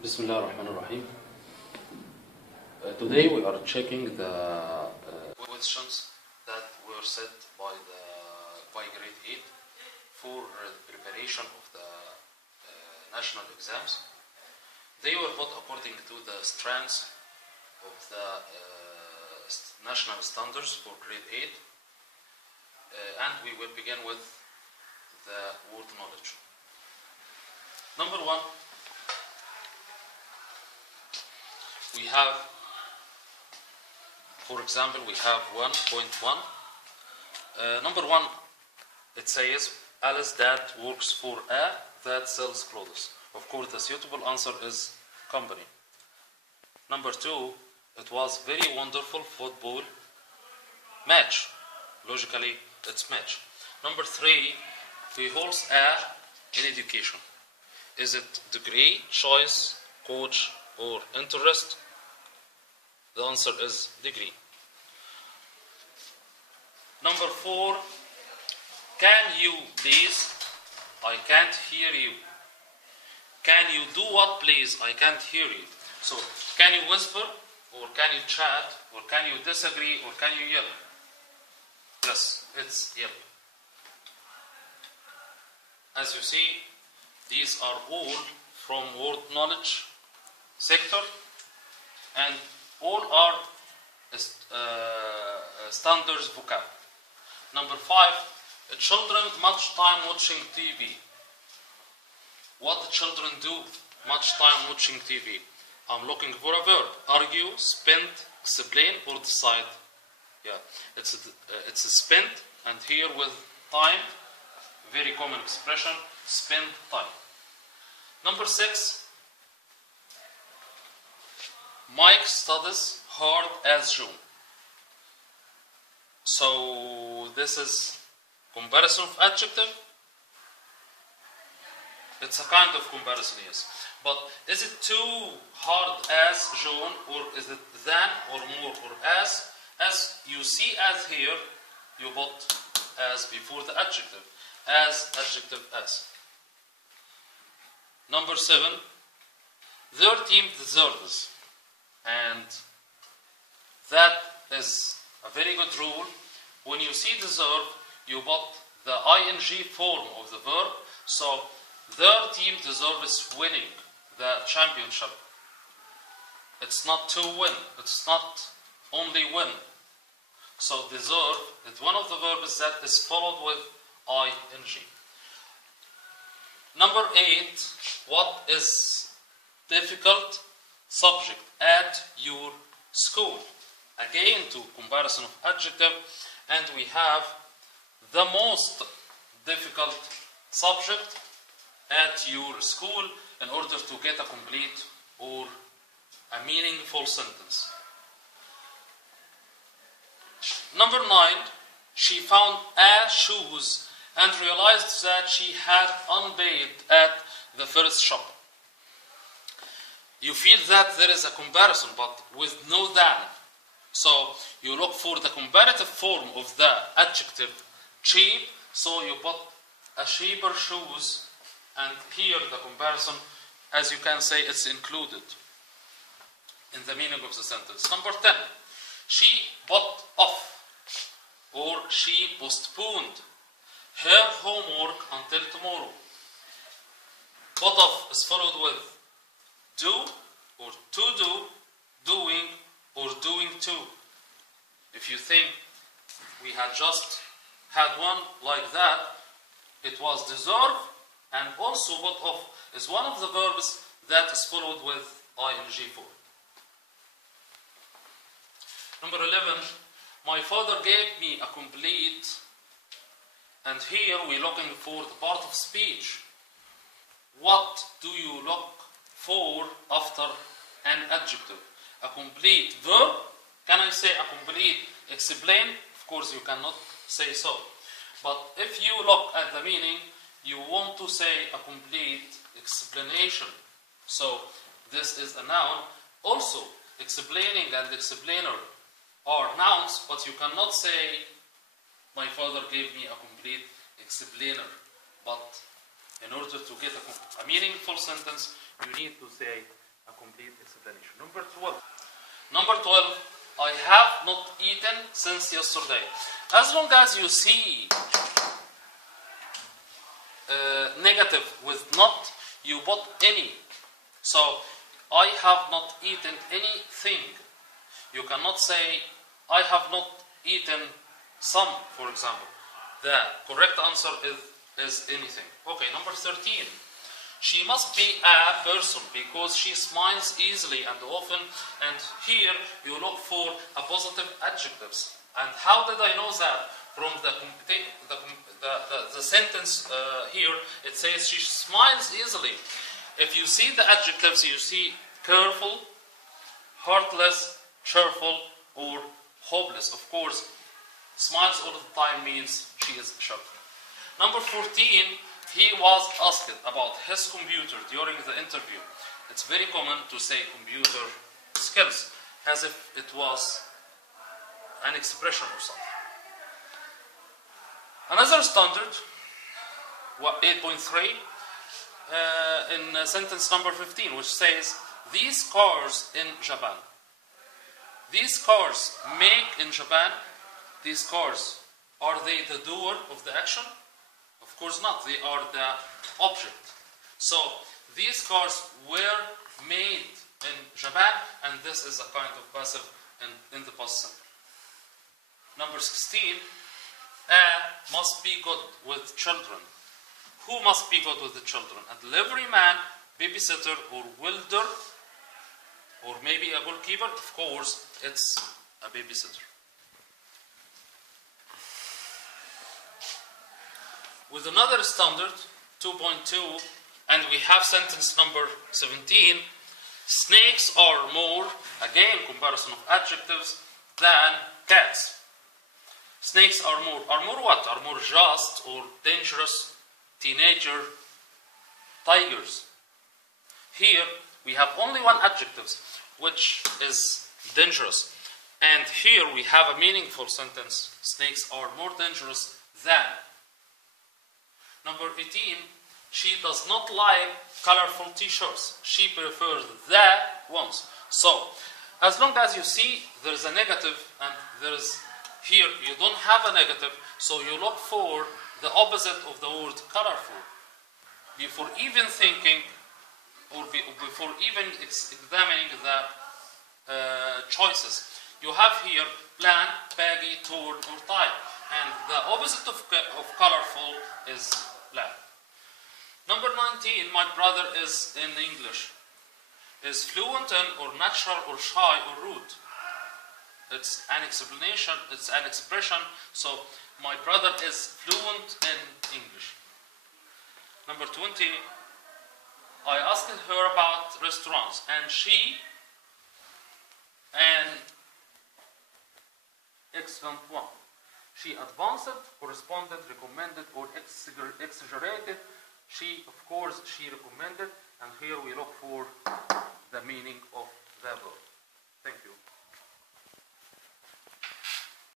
Bismillah ar-Rahman ar-Rahim. Today we are checking the questions that were set by grade 8 for preparation of the national exams. They were put according to the strands of the national standards for grade 8, and we will begin with the word knowledge. Number 1, we have, for example, we have 1.1. Number 1, it says, Alice's dad works for a that sells clothes. Of course, the suitable answer is company. Number 2, it was very wonderful football match. Logically, it's match. Number 3, he holds a in education. Is it degree, choice, coach, or interest? The answer is degree. Number 4, can you please? I can't hear you. Can you do what, please? I can't hear you. So, can you whisper, or can you chat, or can you disagree, or can you yell? Yes, it's yell. As you see, these are all from word knowledge sector, and all are standards vocab. Number 5, children much time watching TV. What the children do much time watching TV? I'm looking for a verb. Argue, spend, explain, or decide. Yeah, it's a spend, and here with time, very common expression, spend time. Number 6, Mike studies hard as June. So this is comparison of adjective. It's a kind of comparison, yes. But is it too hard as June, or is it than, or more, or as? As you see as here, you put as before the adjective. As, adjective, as. Number 7, their team deserves. And that is a very good rule. When you see deserve, you put the ing form of the verb. So, their team deserves winning the championship. It's not to win. It's not only win. So, deserve is one of the verbs that is followed with ing. Number 8, what is difficult subject at your school? Again, to comparison of adjective, and we have the most difficult subject at your school in order to get a complete or a meaningful sentence. Number 9, she found a shoes and realized that she had unpaid at the first shop. You feel that there is a comparison, but with no than. So you look for the comparative form of the adjective cheap, so you put a cheaper shoes, and here the comparison, as you can say, it's included in the meaning of the sentence. Number 10, she put off, or she postponed her homework until tomorrow. Put off is followed with do, or to do, doing, or doing to. If you think we had just had one like that, it was deserve, and also put off is one of the verbs that is followed with ing form. Number 11, my father gave me a complete, and here we're looking for the part of speech. What do you look for after an adjective? A complete verb. Can I say a complete explain? Of course you cannot say so. But if you look at the meaning, you want to say a complete explanation. So this is a noun. Also, explaining and explainer are nouns, but you cannot say my father gave me a complete explainer. But in order to get a meaningful sentence, you need to say a complete explanation. Number 12. Number 12, I have not eaten since yesterday. As long as you see negative with not, you put any. So, I have not eaten anything. You cannot say, I have not eaten some, for example. The correct answer is anything. Okay, number 13. She must be a person because she smiles easily and often, and here you look for a positive adjectives. And how did I know that? From the sentence here, it says she smiles easily. If you see the adjectives, you see careful, heartless, cheerful, or hopeless. Of course, smiles all the time means she is cheerful. Number 14, he was asked about his computer during the interview. It's very common to say computer skills as if it was an expression or something. Another standard, 8.3, in sentence number 15, which says, these cars in Japan. These cars make in Japan, these cars, are they the doer of the action? Of course not, they are the object. So, these cars were made in Japan, and this is a kind of passive in the past simple. Number 16, a must be good with children. Who must be good with the children? A delivery man, babysitter, or welder, or maybe a goalkeeper. Of course, it's a babysitter. With another standard, 2.2, and we have sentence number 17, snakes are more, again, comparison of adjectives, than cats. Snakes are more what? Are more just or dangerous, teenager, tigers. Here, we have only one adjective, which is dangerous. And here we have a meaningful sentence, snakes are more dangerous than. Number 18, she does not like colorful t-shirts. She prefers the ones. So, as long as you see there is a negative and there is, here you don't have a negative, so you look for the opposite of the word colorful. Before even thinking, or before even examining the choices. You have here plain, baggy, torn, or tight. And the opposite of colorful is black. Number 19, my brother is in English. Is fluent in, or natural, or shy, or rude. It's an explanation, it's an expression. So, my brother is fluent in English. Number 20, I asked her about restaurants, and she, an excellent one. She advanced, corresponded, recommended, or exaggerated. She, of course, she recommended, and here we look for the meaning of the verb. Thank you.